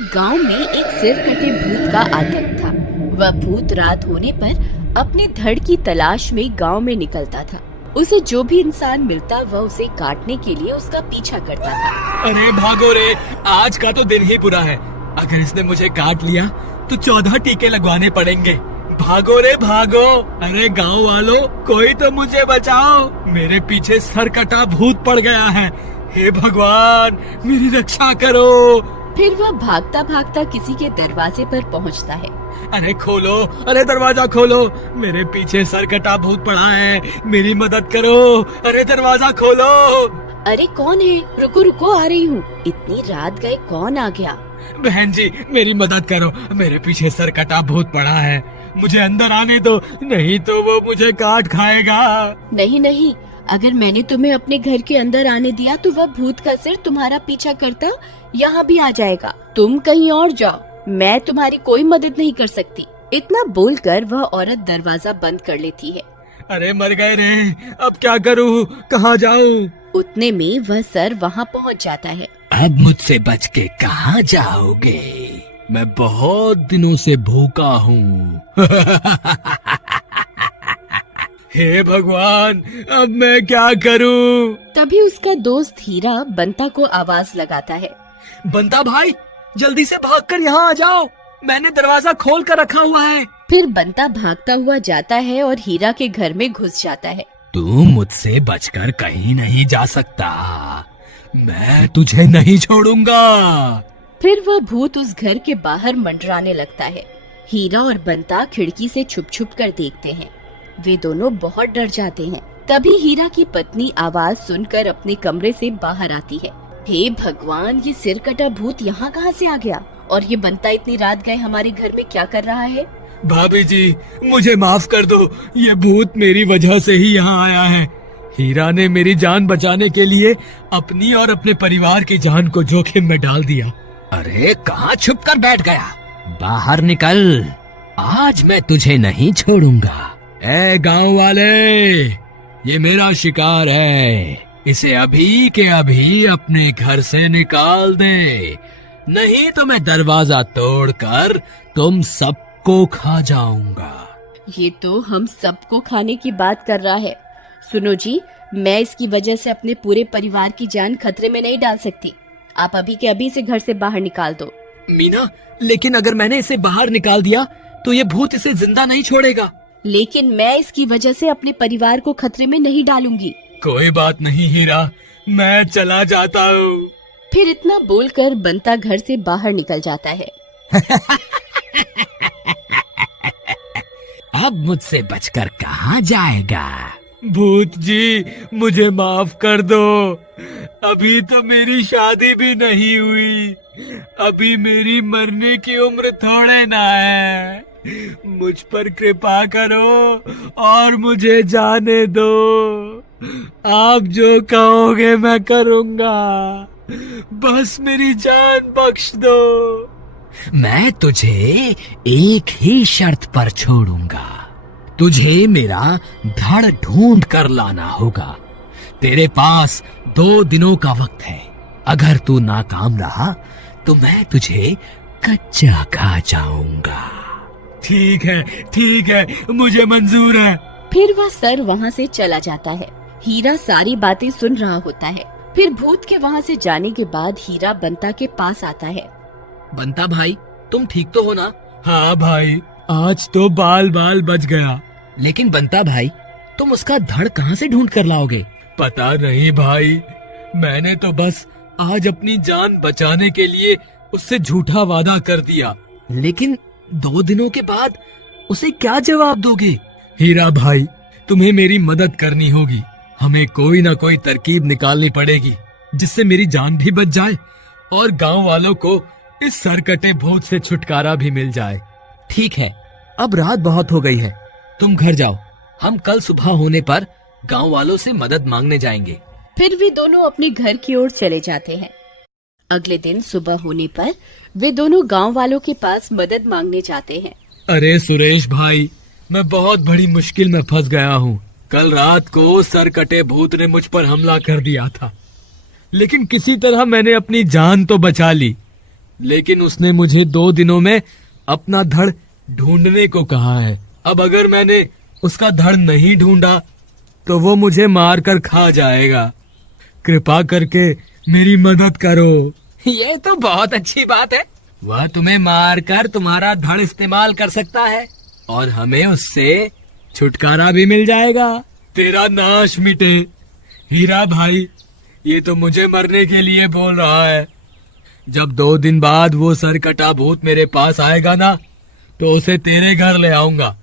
एक गांव में एक सिर कटे भूत का आतंक था। वह भूत रात होने पर अपने धड़ की तलाश में गांव में निकलता था। उसे जो भी इंसान मिलता वह उसे काटने के लिए उसका पीछा करता था। अरे भागो रे, आज का तो दिन ही बुरा है। अगर इसने मुझे काट लिया तो 14 टीके लगवाने पड़ेंगे। भागो रे भागो। अरे गांव वालों, कोई तो मुझे बचाओ, मेरे पीछे सर कटा भूत पड़ गया है। हे भगवान, मेरी रक्षा करो। फिर वह भागता भागता किसी के दरवाजे पर पहुंचता है। अरे खोलो, अरे दरवाजा खोलो, मेरे पीछे सर कटा भूत पड़ा है, मेरी मदद करो। अरे दरवाजा खोलो। अरे कौन है? रुको रुको, आ रही हूँ। इतनी रात गए कौन आ गया? बहन जी, मेरी मदद करो, मेरे पीछे सर कटा भूत पड़ा है, मुझे अंदर आने दो, नहीं तो वो मुझे काट खाएगा। नहीं नहीं, अगर मैंने तुम्हें अपने घर के अंदर आने दिया तो वह भूत का सिर तुम्हारा पीछा करता यहाँ भी आ जाएगा। तुम कहीं और जाओ, मैं तुम्हारी कोई मदद नहीं कर सकती। इतना बोलकर वह औरत दरवाजा बंद कर लेती है। अरे मर गए रे, अब क्या करूँ, कहाँ जाऊँ? उतने में वह सर वहाँ पहुँच जाता है। अब मुझसे बच के कहाँ जाओगे? मैं बहुत दिनों से भूखा हूँ। हे भगवान, अब मैं क्या करूँ? तभी उसका दोस्त हीरा बंता को आवाज लगाता है। बंता भाई, जल्दी से भागकर यहाँ आ जाओ, मैंने दरवाजा खोल कर रखा हुआ है। फिर बंता भागता हुआ जाता है और हीरा के घर में घुस जाता है। तू मुझसे बचकर कहीं नहीं जा सकता, मैं तुझे नहीं छोड़ूंगा। फिर वह भूत उस घर के बाहर मंडराने लगता है। हीरा और बंता खिड़की से छुप छुप कर देखते हैं। वे दोनों बहुत डर जाते हैं। तभी हीरा की पत्नी आवाज सुनकर अपने कमरे से बाहर आती है। हे भगवान, ये सिर कटा भूत यहाँ कहाँ से आ गया? और ये बंता इतनी रात गए हमारे घर में क्या कर रहा है? भाभी जी, मुझे माफ कर दो, ये भूत मेरी वजह से ही यहाँ आया है। हीरा ने मेरी जान बचाने के लिए अपनी और अपने परिवार की जान को जोखिम में डाल दिया। अरे कहाँ छुप कर बैठ गया? बाहर निकल, आज मैं तुझे नहीं छोड़ूंगा। ए गांव वाले, ये मेरा शिकार है, इसे अभी के अभी अपने घर से निकाल दे, नहीं तो मैं दरवाजा तोड़कर तुम सबको खा जाऊंगा। ये तो हम सबको खाने की बात कर रहा है। सुनो जी, मैं इसकी वजह से अपने पूरे परिवार की जान खतरे में नहीं डाल सकती। आप अभी के अभी से घर से बाहर निकाल दो। मीना, लेकिन अगर मैंने इसे बाहर निकाल दिया तो ये भूत इसे जिंदा नहीं छोड़ेगा। लेकिन मैं इसकी वजह से अपने परिवार को खतरे में नहीं डालूंगी। कोई बात नहीं हीरा, मैं चला जाता हूँ। फिर इतना बोलकर बंता घर से बाहर निकल जाता है। अब मुझसे बचकर कहाँ जाएगा? भूत जी, मुझे माफ कर दो, अभी तो मेरी शादी भी नहीं हुई, अभी मेरी मरने की उम्र थोड़े ना है, मुझ पर कृपा करो और मुझे जाने दो। आप जो कहोगे मैं करूँगा, बस मेरी जान बख्श दो। मैं तुझे एक ही शर्त पर छोड़ूंगा, तुझे मेरा धड़ ढूंढ कर लाना होगा। तेरे पास 2 दिनों का वक्त है, अगर तू नाकाम रहा तो मैं तुझे कच्चा खा जाऊंगा। ठीक है, मुझे मंजूर है। फिर वह सर वहाँ से चला जाता है। हीरा सारी बातें सुन रहा होता है। फिर भूत के वहाँ से जाने के बाद हीरा बंता के पास आता है। बंता भाई, तुम ठीक तो हो ना? हाँ भाई, आज तो बाल बच गया। लेकिन बंता भाई, तुम उसका धड़ कहाँ से ढूंढ कर लाओगे? पता नहीं भाई, मैंने तो बस आज अपनी जान बचाने के लिए उससे झूठा वादा कर दिया, लेकिन 2 दिनों के बाद उसे क्या जवाब दोगे? हीरा भाई, तुम्हें मेरी मदद करनी होगी, हमें कोई ना कोई तरकीब निकालनी पड़ेगी जिससे मेरी जान भी बच जाए और गांव वालों को इस सरकटे भूत से छुटकारा भी मिल जाए। ठीक है, अब रात बहुत हो गई है, तुम घर जाओ, हम कल सुबह होने पर गांव वालों से मदद मांगने जाएंगे। फिर वे दोनों अपने घर की ओर चले जाते हैं। अगले दिन सुबह होने पर वे दोनों गांव वालों के पास मदद मांगने जाते हैं। अरे सुरेश भाई, मैं बहुत बड़ी मुश्किल में फंस गया हूँ। कल रात को सरकटे भूत ने मुझ पर हमला कर दिया था, लेकिन किसी तरह मैंने अपनी जान तो बचा ली। लेकिन उसने मुझे 2 दिनों में अपना धड़ ढूंढने को कहा है। अब अगर मैंने उसका धड़ नहीं ढूंढा तो वो मुझे मार कर खा जाएगा। कृपा करके मेरी मदद करो। ये तो बहुत अच्छी बात है। वह तुम्हें मार कर तुम्हारा धड़ इस्तेमाल कर सकता है और हमें उससे छुटकारा भी मिल जाएगा। तेरा नाश मिटे। हीरा भाई, ये तो मुझे मरने के लिए बोल रहा है। जब 2 दिन बाद वो सरकटा भूत मेरे पास आएगा ना, तो उसे तेरे घर ले आऊंगा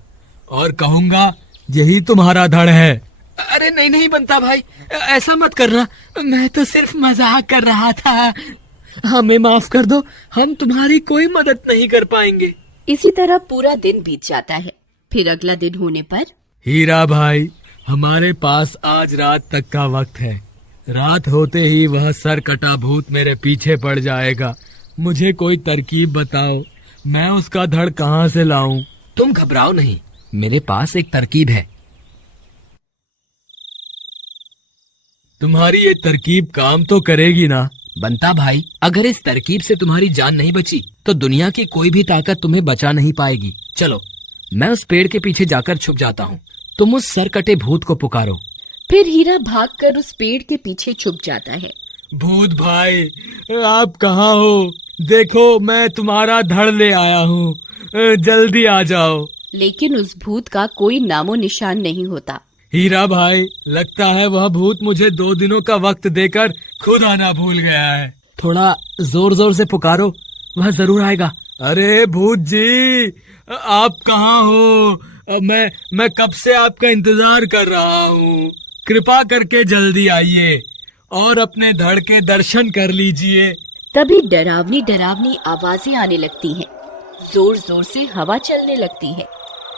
और कहूंगा यही तुम्हारा धड़ है। अरे नहीं नहीं बंता भाई, ऐसा मत करना। मैं तो सिर्फ मजाक कर रहा था। हमें माफ कर दो, हम तुम्हारी कोई मदद नहीं कर पाएंगे। इसी तरह पूरा दिन बीत जाता है। फिर अगला दिन होने पर हीरा भाई, हमारे पास आज रात तक का वक्त है। रात होते ही वह सरकटा भूत मेरे पीछे पड़ जाएगा। मुझे कोई तरकीब बताओ, मैं उसका धड़ कहाँ से लाऊं? तुम घबराओ नहीं, मेरे पास एक तरकीब है। तुम्हारी ये तरकीब काम तो करेगी ना? बंता भाई, अगर इस तरकीब से तुम्हारी जान नहीं बची तो दुनिया की कोई भी ताकत तुम्हें बचा नहीं पाएगी। चलो, मैं उस पेड़ के पीछे जाकर छुप जाता हूँ। तुम उस सरकटे भूत को पुकारो। फिर हीरा भागकर उस पेड़ के पीछे छुप जाता है। भूत भाई, आप कहाँ हो? देखो, मैं तुम्हारा धड़ ले आया हूँ, जल्दी आ जाओ। लेकिन उस भूत का कोई नामो निशान नहीं होता। हीरा भाई, लगता है वह भूत मुझे 2 दिनों का वक्त देकर खुद आना भूल गया है। थोड़ा जोर जोर से पुकारो, वह जरूर आएगा। अरे भूत जी, आप कहाँ हो? मैं कब से आपका इंतजार कर रहा हूँ। कृपा करके जल्दी आइए और अपने धड़ के दर्शन कर लीजिए। तभी डरावनी डरावनी आवाजें आने लगती हैं। जोर जोर से हवा चलने लगती है।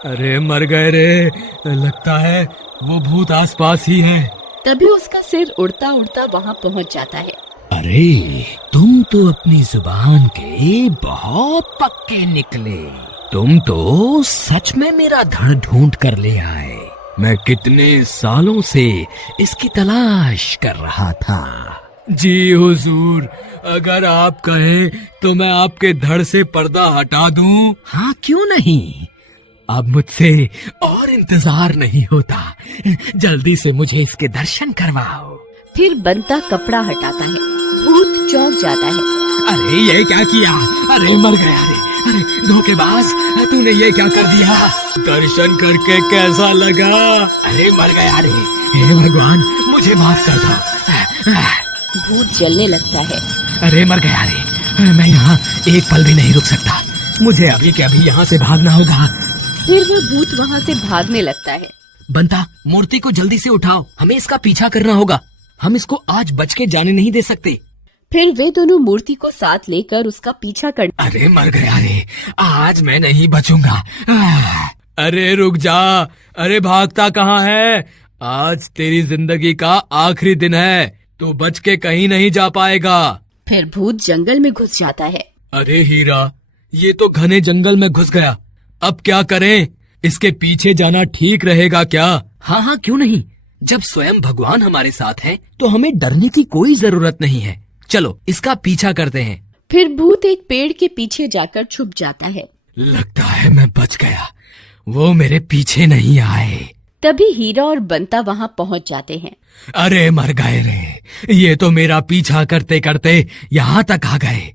अरे मर गए रे, लगता है वो भूत आसपास ही है। तभी उसका सिर उड़ता उड़ता वहाँ पहुँच जाता है। अरे, तुम तो अपनी जुबान के बहुत पक्के निकले। तुम तो सच में मेरा धड़ ढूंढ कर ले आए। मैं कितने सालों से इसकी तलाश कर रहा था। जी हुजूर, अगर आप कहें तो मैं आपके धड़ से पर्दा हटा दूं। हाँ, क्यों नहीं। अब मुझसे और इंतजार नहीं होता। जल्दी से मुझे इसके दर्शन करवाओ। फिर बंता कपड़ा हटाता है। भूत चौंक जाता है। अरे ये क्या किया? अरे मर गया रे। अरे धोखेबाज, तूने ये क्या कर दिया? दर्शन करके कैसा लगा? अरे मर गया रे। हे भगवान, मुझे माफ कर दो। भूत जलने लगता है। अरे मर गया रे, मैं यहाँ एक पल भी नहीं रुक सकता। मुझे अभी के अभी यहाँ से भागना होगा। फिर वो भूत वहाँ से भागने लगता है। बंता, मूर्ति को जल्दी से उठाओ, हमें इसका पीछा करना होगा। हम इसको आज बच के जाने नहीं दे सकते। फिर वे दोनों मूर्ति को साथ लेकर उसका पीछा कर। अरे मर गया रे, आज मैं नहीं बचूंगा। अरे रुक जा, अरे भागता कहाँ है? आज तेरी जिंदगी का आखिरी दिन है, तू बच के कहीं नहीं जा पाएगा। फिर भूत जंगल में घुस जाता है। अरे हीरा, ये तो घने जंगल में घुस गया। अब क्या करें? इसके पीछे जाना ठीक रहेगा क्या? हाँ हाँ, क्यों नहीं। जब स्वयं भगवान हमारे साथ है तो हमें डरने की कोई जरूरत नहीं है। चलो इसका पीछा करते हैं। फिर भूत एक पेड़ के पीछे जाकर छुप जाता है। लगता है मैं बच गया, वो मेरे पीछे नहीं आए। तभी हीरा और बंता वहाँ पहुँच जाते हैं। अरे मर गए रे, ये तो मेरा पीछा करते करते यहाँ तक आ गए।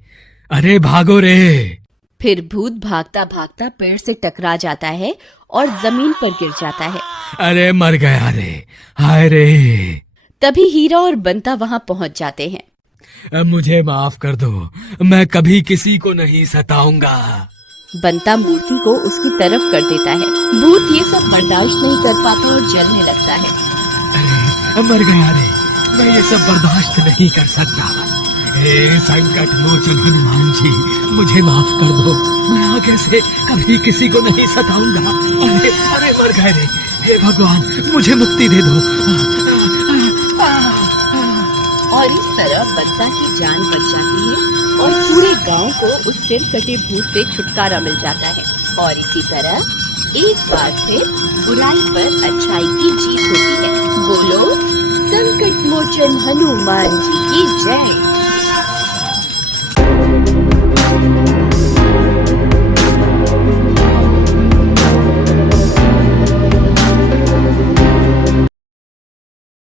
अरे भागो रे। फिर भूत भागता भागता पेड़ से टकरा जाता है और जमीन पर गिर जाता है। अरे मर गया रे, हाय रे। तभी हीरा और बंता वहाँ पहुँच जाते हैं। मुझे माफ कर दो, मैं कभी किसी को नहीं सताऊंगा। बंता मूर्ति को उसकी तरफ कर देता है। भूत ये सब बर्दाश्त नहीं कर पाता और जलने लगता है। अरे मर गया रे, मैं ये सब बर्दाश्त नहीं कर सकता। हे संकट मोचन हनुमान जी, मुझे माफ कर दो, मैं आगे से कभी किसी को नहीं सताऊंगा। अरे अरे मर गए रे, हे भगवान मुझे मुक्ति दे दो। और इस तरह बंता की जान बच जाती है और पूरे गांव को उस सिर कटे भूत से छुटकारा मिल जाता है। और इसी तरह एक बार फिर बुराई पर अच्छाई की जीत होती है। बोलो संकट मोचन हनुमान जी की जय।